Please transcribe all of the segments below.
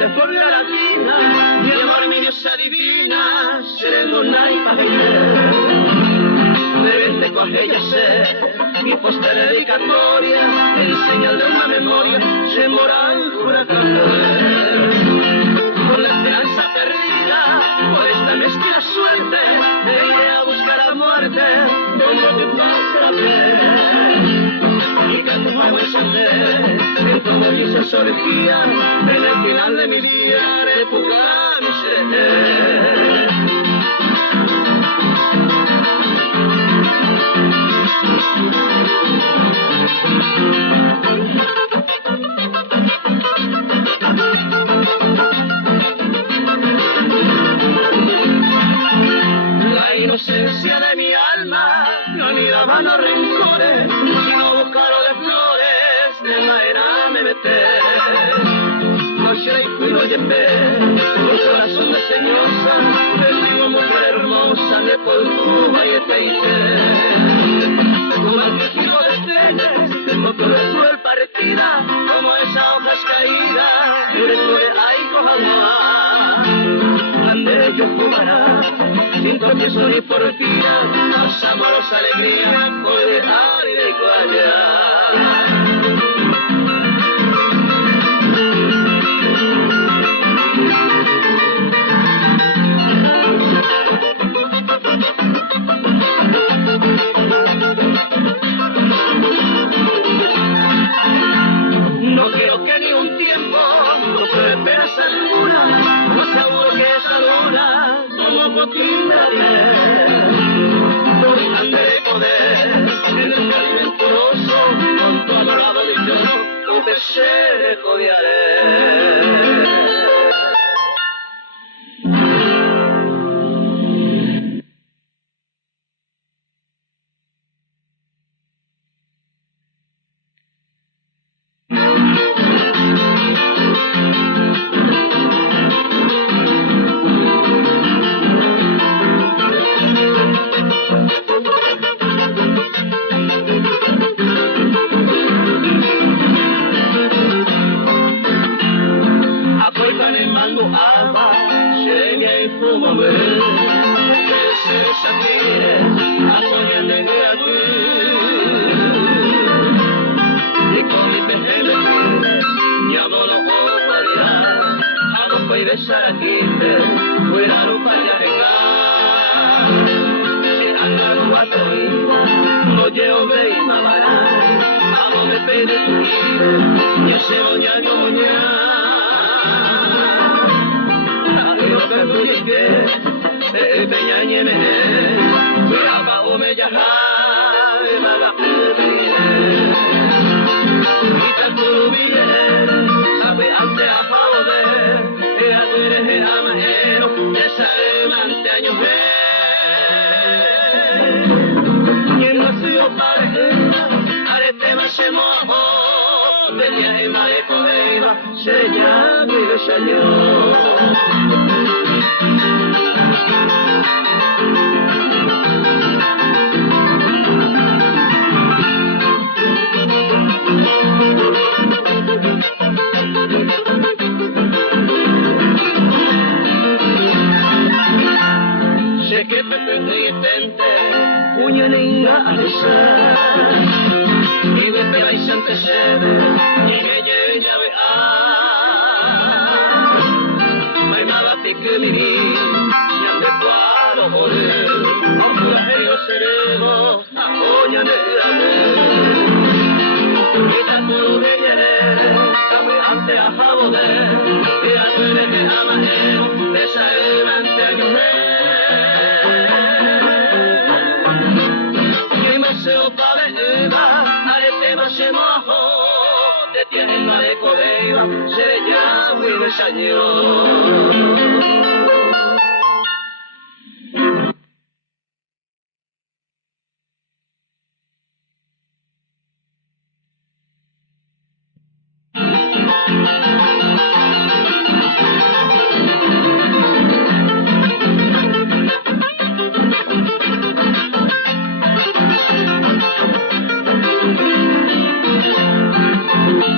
de forma latina, mi amor, mi diosa divina, serendona y pajete. Debes de coger ya sé, mi poste dedicatoria, en señal de una memoria, se mora el huracán. Con la esperanza perdida, por esta mezquina suerte, iré a buscar la muerte, como te pase a ver. Y que tu agua encender, en todo y se sorgía, en el final de mi día, haré tu camiseta. La inocencia de mi alma no anidaba los rencores, sino buscar de flores de madera me meté. No lloré y fui lo llevé, con corazón de señosa, bendigo mujer hermosa, de por tu vallete y té. Como el quejido de estrellas, como cruel partida, como esas hojas caídas, tuve ay cojamá. Ande yo fumará, sin tropiezo ni porfía, más amorosa alegría, puede aire y allá. No quiero que ni un tiempo no puede esperas alguna, no seguro que esa luna como botín de haber. No dejan de poder en el jardín venturoso, con tu adorado dichoso, tu pesebre jodearé.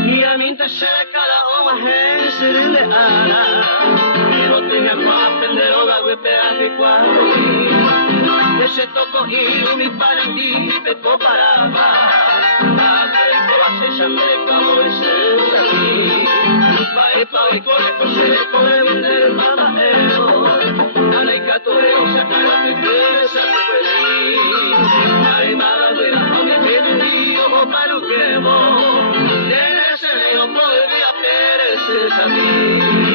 Y a mí te cerca la hoja en ala se tocó y mi para ti pepo para la que hace sangre como es aquí vai poi con le cose come del mamero ana i catore o sacra te sape ai mala guida no mi pedi o para que mo deve ser o poi a perecer a mí.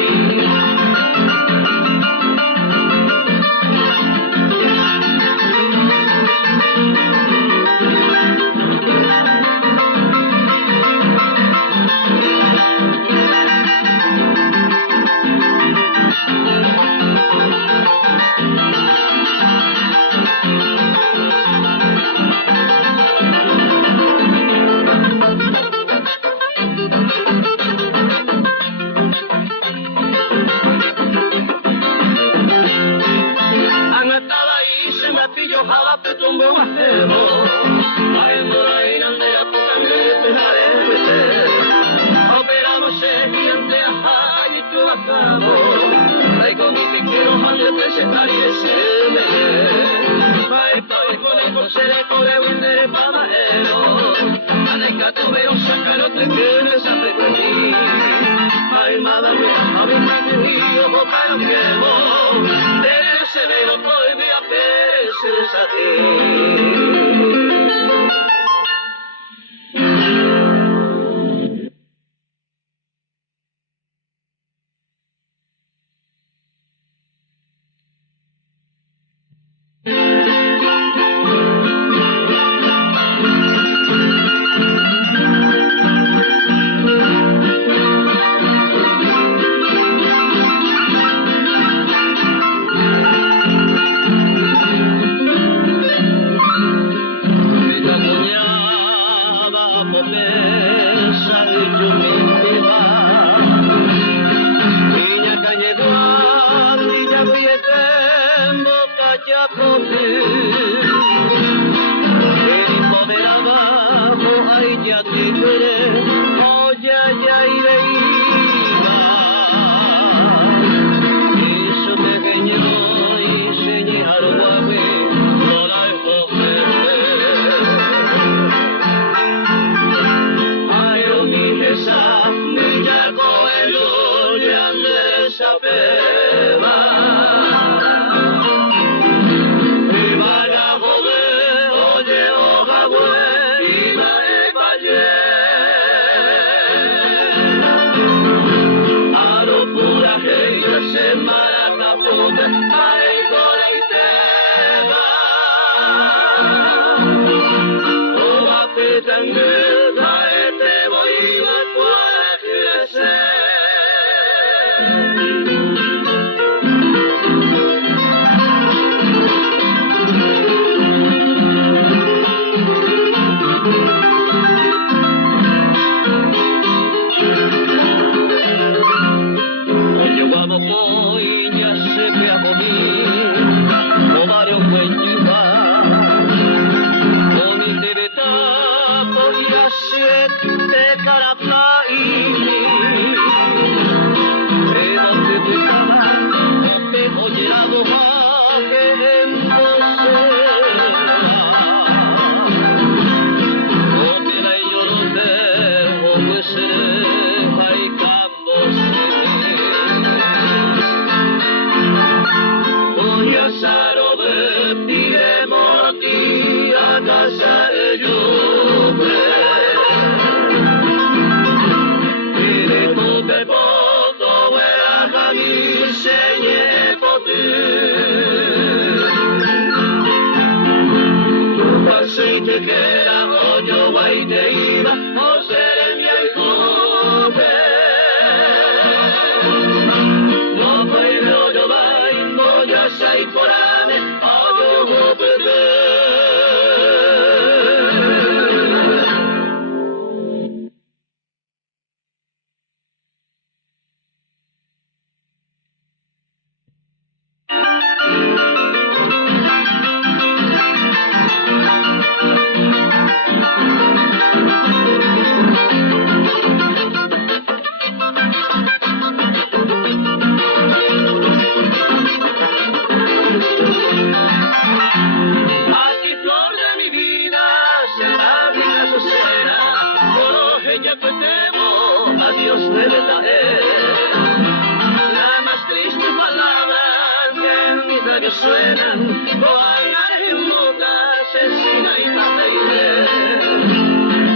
suenan, boagares en boca, asesina y pateide.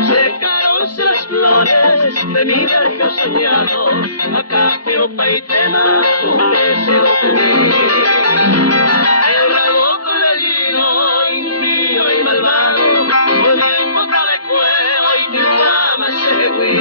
Secaronse las flores de mi verja soñado, acá quiero paitema, un deseo de mí. El rabo con el lino, impío y malvado, por mi época de cuero y tu fama se fui.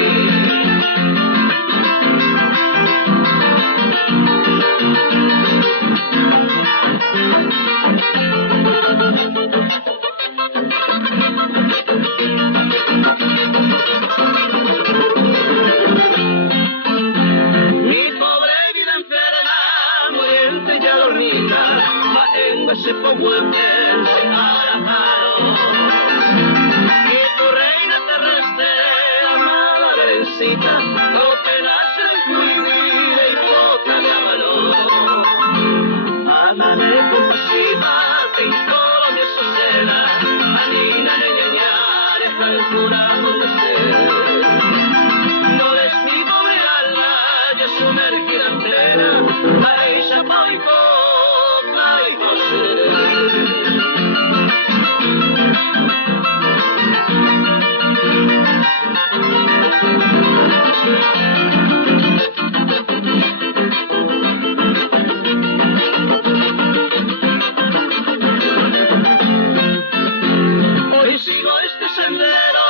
Se poguete, se arajaro. Y tu reina terrestre, amada Berencita, no penas el cuivide y poca de avalor. Amame compasiva, te imploro mi azucena, anina neñañare, alcura donde esté. No des mi pobre alma, ya sumergida en plena, a ella pao y hoy sigo este sendero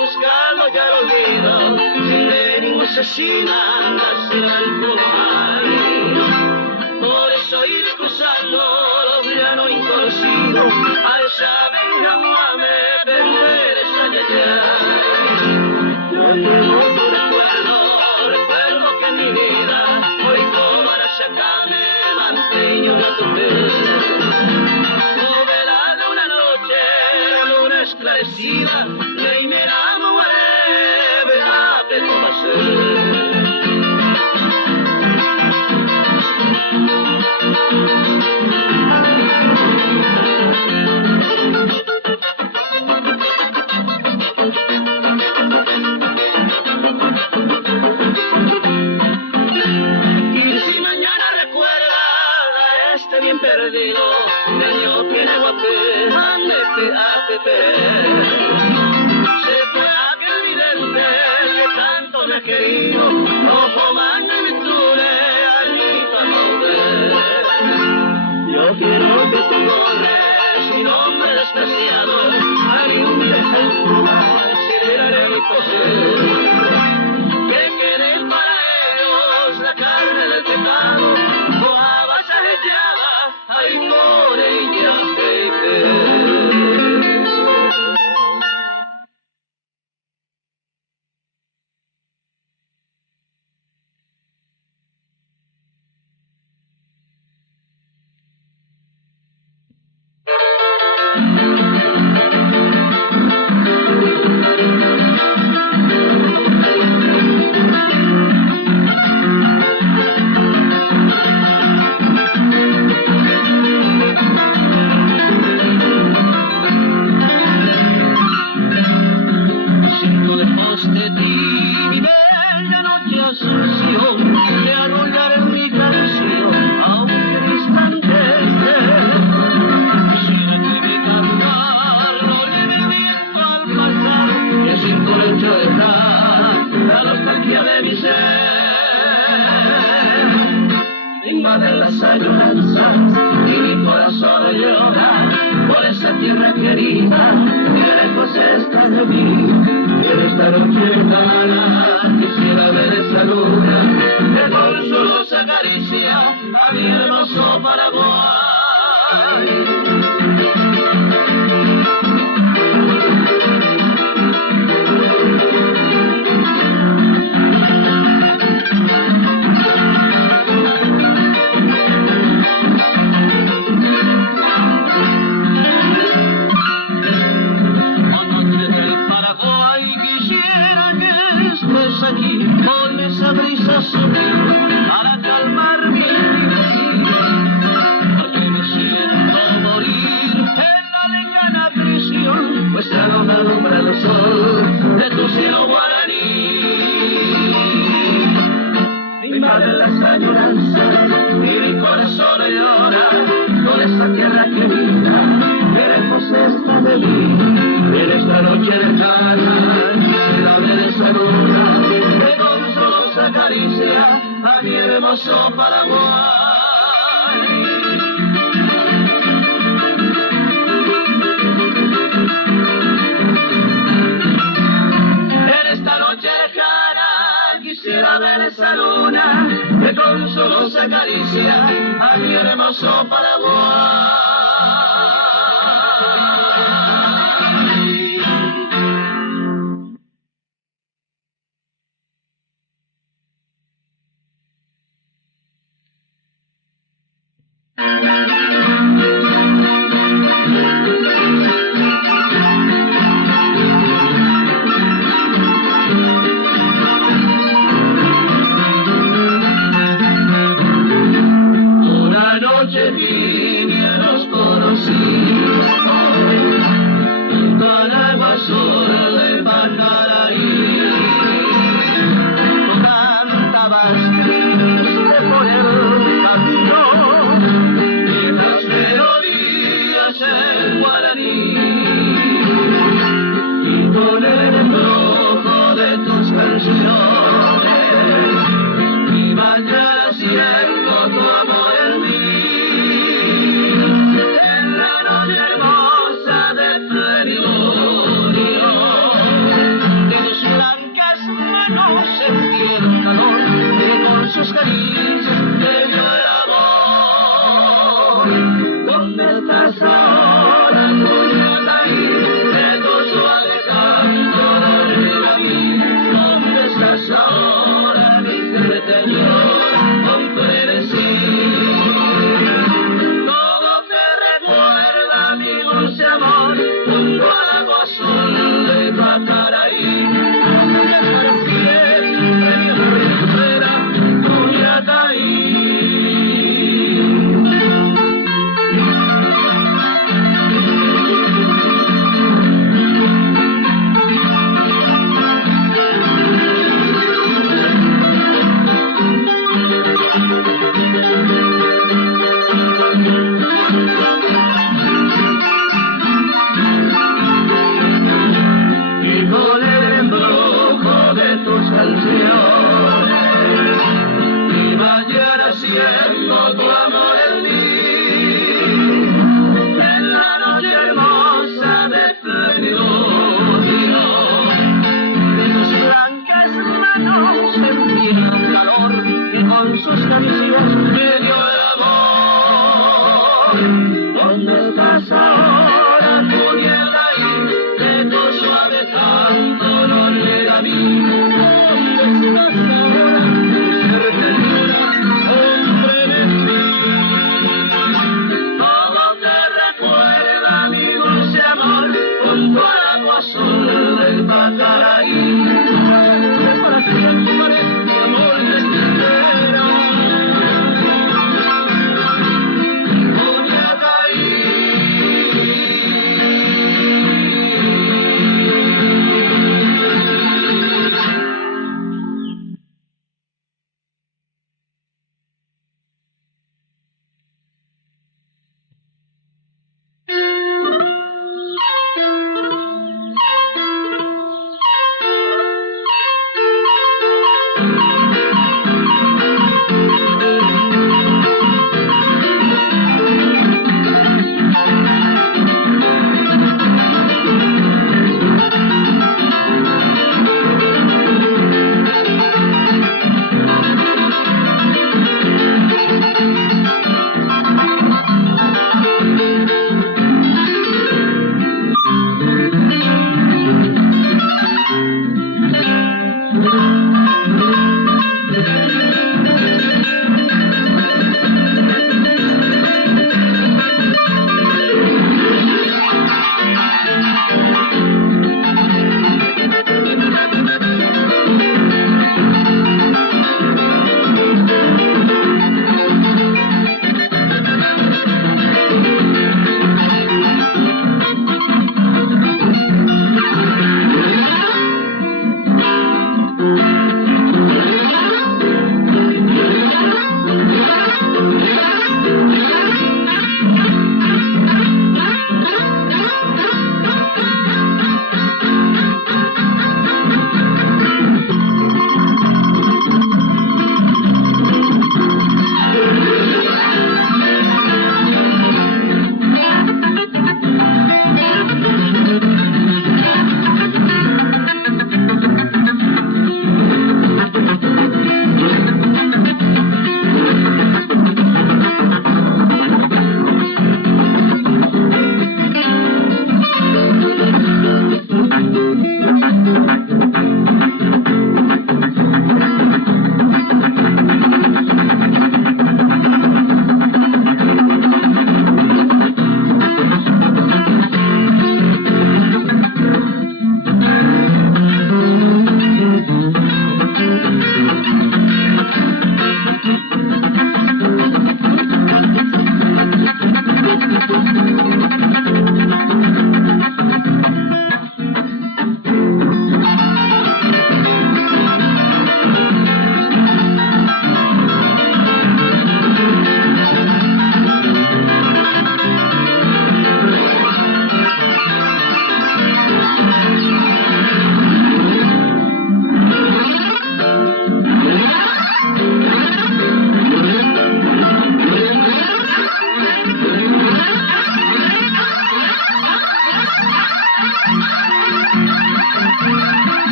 buscando ya el olvido, sin de ningún asesina nacer al mar. Por eso ir cruzando los llanos inconocidos, a esa venga muame perder esa yaya. Yo llevo tu recuerdo que en mi vida, hoy como a la chacame, manteño la topé. Novela de una noche, luna esclarecida, ley me la muere, verá que como hacer. Perdido, niño tiene guapé, andete a pepe. Se fue aquel vidente que tanto me ha querido, ojo manga y me trule, añito a volver. Yo quiero que tú corres, mi nombre despreciado, a ningún viejo en Cuba, si le mi poseer. Que quede para ellos la carne del pecado, o a vasajellada. Ay, por ella, Pepe. De ti, mi bella noche asunción, de arrullar en mi canción, aunque distante esté. Quisiera que me cantar, no le el viento al pasar, que sin tu lecho dejar la nostalgia de mi ser. Me invaden las añoranzas y mi corazón llora por esa tierra querida que lejos está de mí. Esta noche lejana quisiera ver esa luna que con su luz acaricia a mi hermoso Paraguay. Allí con esa brisa sutil para calmar mi vida, porque me siento morir en la lejana prisión, pues ya no me alumbra el sol de tu cielo guaraní. Me invaden las añoranzas y mi corazón llora con esa tierra querida, lejos está de mí, en esta noche lejana, quisiera ver esa luna, que con solo acaricia a mi hermoso Paraguay. En esta noche lejana quisiera ver esa luna que con su luz acaricia a mi hermoso Paraguay. Una noche tibia nos conocimos, junto al agua azul de Pacaraí. Tú cantabas triste por el camino, y las melodías en guaraní, y con el embrujo de tus canciones iba ya haciendo tu amor en mí. En la noche hermosa de plenilunio, de tus blancas manos sentí el calor que con sus caricias te dio el amor. ¿Dónde estás ahora, Cuñataí? De tu suave canto no llega a mí. ¿Dónde estás ahora, mi señor, con frenesí? Todo te recuerda mi dulce amor, junto al agua azul de Pacaraí. Cuñataí, siempre mi amor espera, Cuñataí.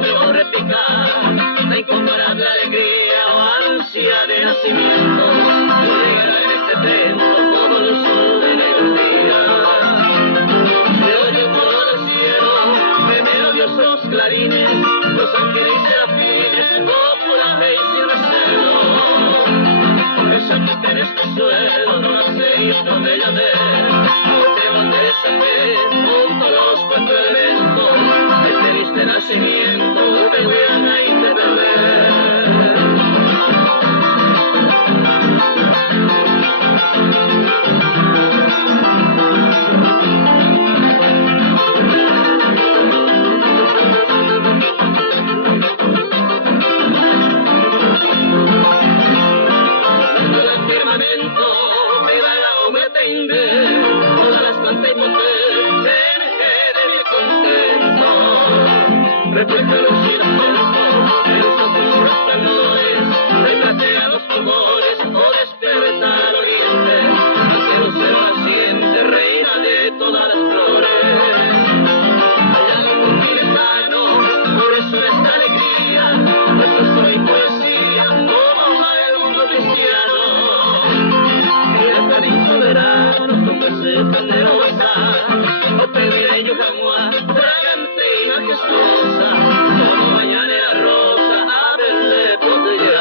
pero repicar la incomparable alegría o ansia de nacimiento. No llegará en este templo como el sol de negro día. Se oye por el cielo de melodiosos clarines, los ángeles y serafines, cópula y sin recelo. Pensando que en este suelo no nace y otro bella ver, te mandé esa fe junto a los cuatro elementos, el feliz de nacimiento te voy a interpretar. Refleja luz y acento en los ojos resplandores, retrate a los pulmones o despierta al oriente, ante lucero naciente, reina de todas las flores. Allá en mi lejano, por eso esta alegría, nuestro soy poesía, como va el mundo cristiano. Y el cariño soberano, con ese pandero basar, o pediré yo jamás, fragante y majestuosa, como mañanera rosa, abre de proteger.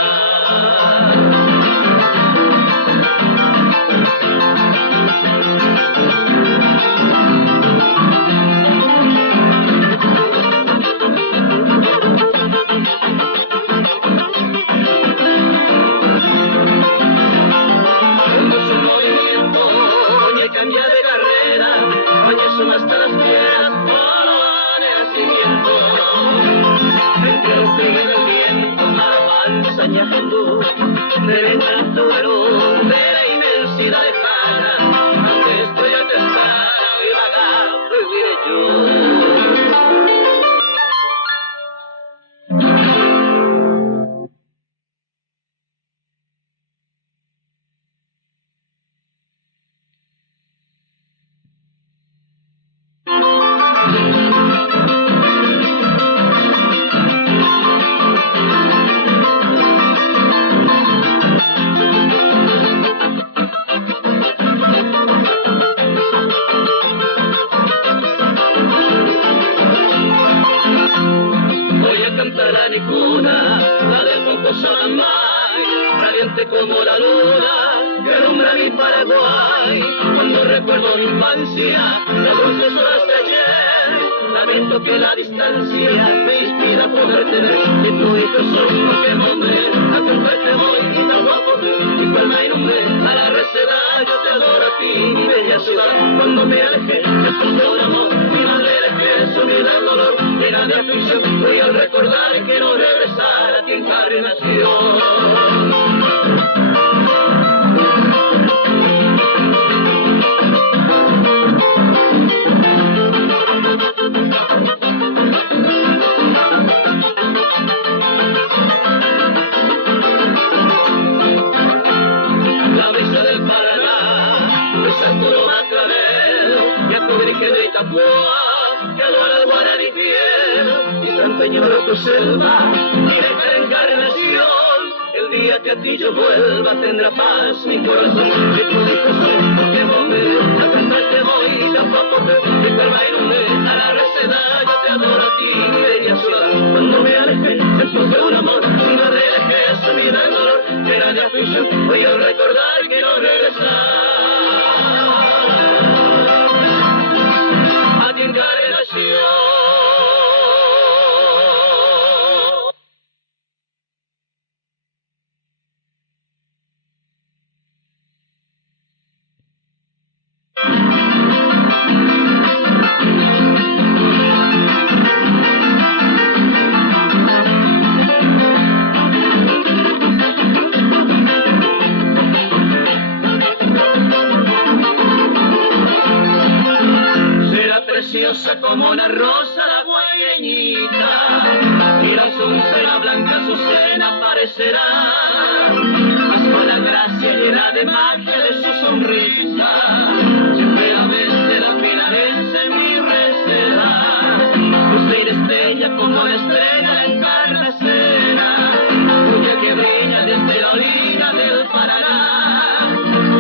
Cuando su movimiento, oye, cambia de carrera, oye, son hasta las piedras, entre los pliegues del viento avanza añejando reventa tu varón de la inmensidad lejana, ante estrella temprana y vagando viviré yo. Radiante como la luna que alumbra mi Paraguay. Cuando recuerdo mi infancia, las dulces horas de ayer, lamento que la distancia me inspira a poder tener. Si tu hijo soy, porque nombre a cantarte voy y tan guapo y cual no hay nombre a la receda. Yo te adoro a ti, mi bella ciudad. Cuando me alejé, después de un amor, mi madre dejé sumida en dolor, llena de aflicción. Fui al recordar que no regresar a ti encarnación. La brisa del Paraná, besa Arturo Macabel, y a tu Virgen de Itapuá, que adora el guaraní fiel, y San Señor de tu selva, y de la encarnación. El día que a ti yo vuelva tendrá paz mi corazón. Si tu hijo soy, porque bombe, a cantarte voy, tampoco te calma y nombre a la receda. Yo te adoro a ti, mi bella ciudad. Cuando me alejé, después de un amor, mi madre dejé sumida en dolor, llena de aflicción. Voy a recordar que no regresar a ti encarnación. Preciosa como una rosa la guayeñita, y la soncera blanca Azucena aparecerá, mas con la gracia llena de magia de su sonrisa, siempre a veces la finalense mi receda, luz y destella como como la estrella la encarnacena, tuya que brilla desde la orilla del Paraná,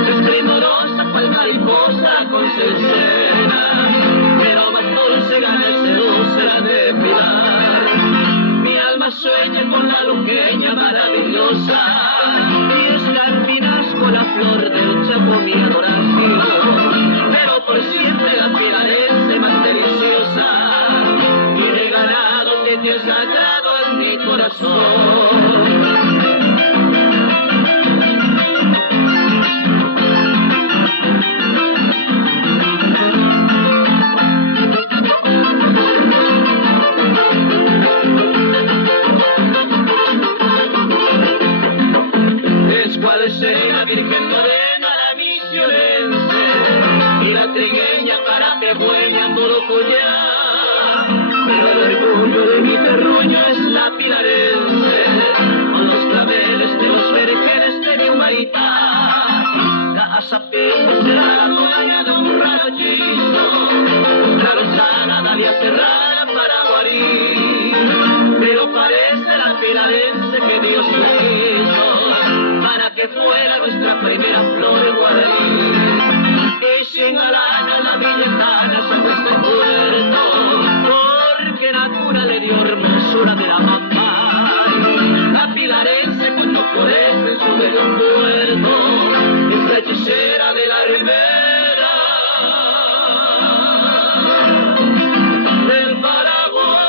esplendorosa cual mariposa con su escena, pero más dulce gana y seduce la de Pilar. Mi alma sueña con la luqueña maravillosa, y es tan finasco la flor del Chaco mi adoración, pero por siempre la pilarense más deliciosa, y de ganado sitio sagrado en mi corazón. La Virgen Morena, la misionense, y la trigueña carapebueña Murucuyá, pero el orgullo de mi terruño es la pilarense, con los claveles de los vírgenes de mi humanidad. La azapita será la dueña de un raro hechizo, la rosana Dalia cerrada para guarir, pero parece la pilarense que Dios la hizo para que fuera nuestra primera flor guaraní. Y sin alana la villetana sobre este puerto, porque natura le dio hermosura de la mamá. La pilarense cuando florece en su bello puerto, es la hechicera de la ribera del Paraguay.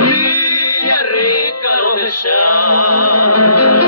Villa rica donde sea.